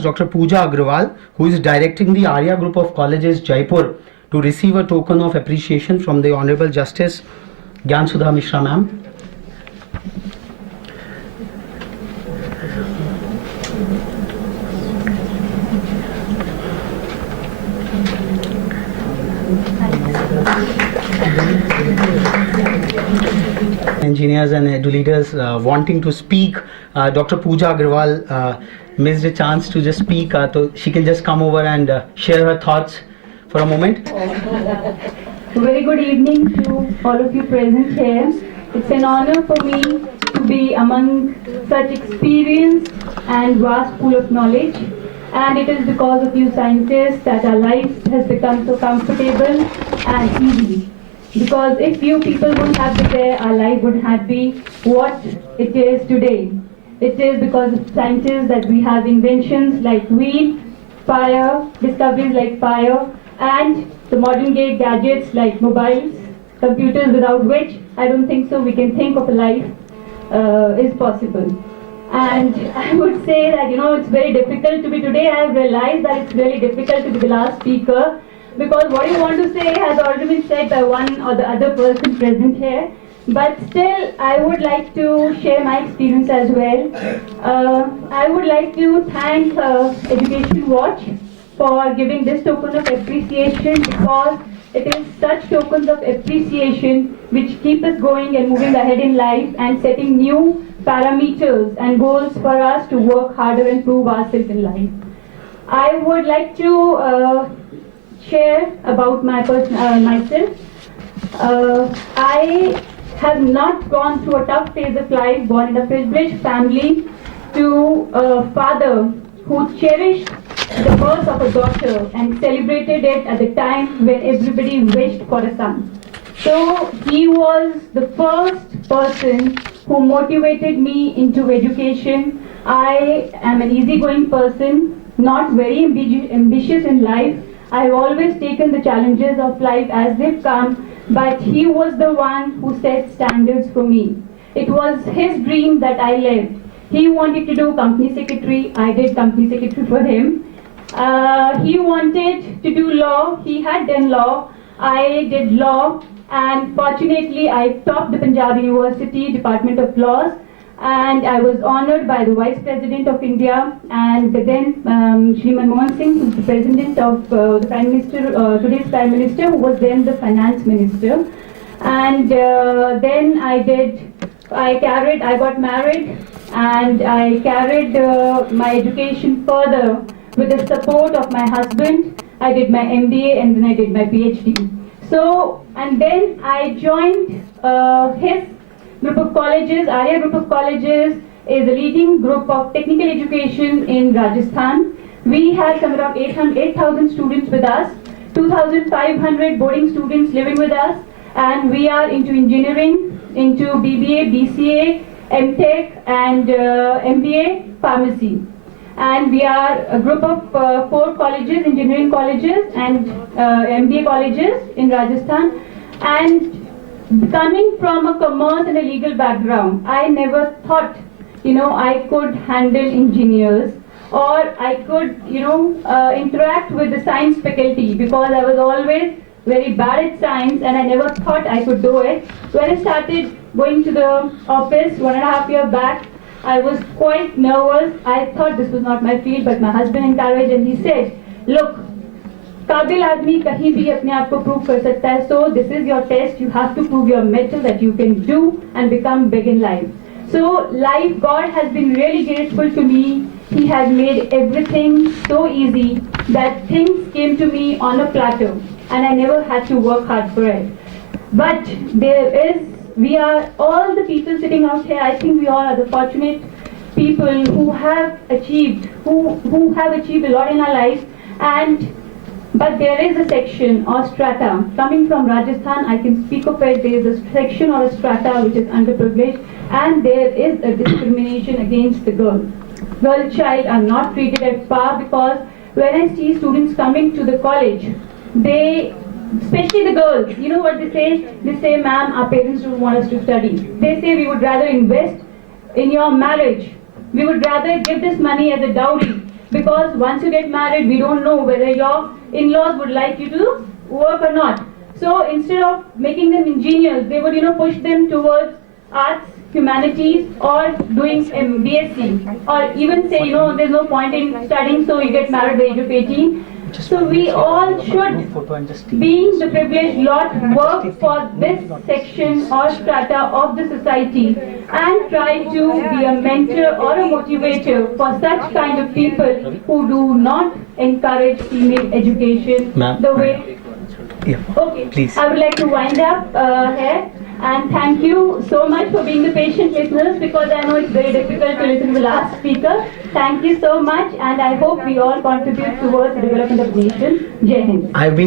Dr. Pooja Agrawal, who is directing the Arya Group of Colleges, Jaipur, to receive a token of appreciation from the Honorable Justice Gyan Sudha Mishra ma'am. Engineers and edu leaders wanting to speak. Dr. Pooja Agrawal missed a chance to just speak, so she can just come over and share her thoughts for a moment. Very good evening to all of you present here. It's an honor for me to be among such experienced and vast pool of knowledge, and it is because of you scientists that our life has become so comfortable and easy. Because if you people wouldn't have been there, our life wouldn't have been what it is today. It is because of scientists that we have inventions like weed, fire, discoveries like fire, and the modern day gadgets like mobiles, computers, without which I don't think so we can think of a life is possible. And I would say that, it's very difficult to be today. I have realized that it's really difficult to be the last speaker, because what you want to say has already been said by one or the other person present here. But still, I would like to share my experience as well. I would like to thank Education Watch for giving this token of appreciation, because it is such tokens of appreciation which keep us going and moving ahead in life and setting new parameters and goals for us to work harder and prove ourselves in life. I would like to share about myself. I have not gone through a tough phase of life, born in a privileged family to a father who cherished the birth of a daughter and celebrated it at the time when everybody wished for a son. So he was the first person who motivated me into education. I am an easygoing person, not very ambitious in life. I've always taken the challenges of life as they've come, but he was the one who set standards for me. It was his dream that I lived. He wanted to do company secretary. I did company secretary for him. He wanted to do law. He had done law. I did law, and fortunately I topped the Punjab University Department of Laws, and I was honored by the Vice President of India, and then Shri Manmohan Singh, who's the President of the Prime Minister, today's Prime Minister, who was then the Finance Minister. And then I got married, and I carried my education further with the support of my husband. I did my MBA and then I did my PhD. So, and then I joined his group of colleges. Arya Group of Colleges is a leading group of technical education in Rajasthan. We have some around 8,000 students with us, 2,500 boarding students living with us, and we are into engineering, into BBA, BCA, MTech, and MBA pharmacy. And we are a group of 4 colleges, engineering colleges and MBA colleges in Rajasthan. And coming from a commerce and a legal background, I never thought, I could handle engineers, or I could, interact with the science faculty, because I was always very bad at science and I never thought I could do it. When I started going to the office 1.5 years back, I was quite nervous. I thought this was not my field, but my husband encouraged and he said, look, काबिल आदमी कहीं भी अपने आप को prove कर सकता है. So this is your test. You have to prove your mettle that you can do and become big in life. So life, God has been really grateful to me. He has made everything so easy that things came to me on a platter, and I never had to work hard for it. But we are all the people sitting out here. I think we all are the fortunate people who have achieved, who have achieved a lot in our life. But there is a section or strata. Coming from Rajasthan, I can speak of it. There is a section or a strata which is underprivileged, and there is a discrimination against the girl. Girl child are not treated at par, because when I see students coming to the college, they, especially the girls, you know what they say? They say, ma'am, our parents don't want us to study. They say, we would rather invest in your marriage. We would rather give this money as a dowry because once you get married, we don't know whether your in-laws would like you to work or not. So instead of making them engineers, they would, push them towards arts, humanities, or doing BSc, or even say, there's no point in studying, so you get married at the age of 18. So we all should, being the privileged lot, work for this section or strata of the society and try to be a mentor or a motivator for such kind of people who do not encourage female education the way. Yeah. Okay, Please. I would like to wind up here. And thank you so much for being the patient listeners, because I know it's very difficult to listen to the last speaker. Thank you so much, and I hope we all contribute towards the development of the nation. Jai Hind. I've been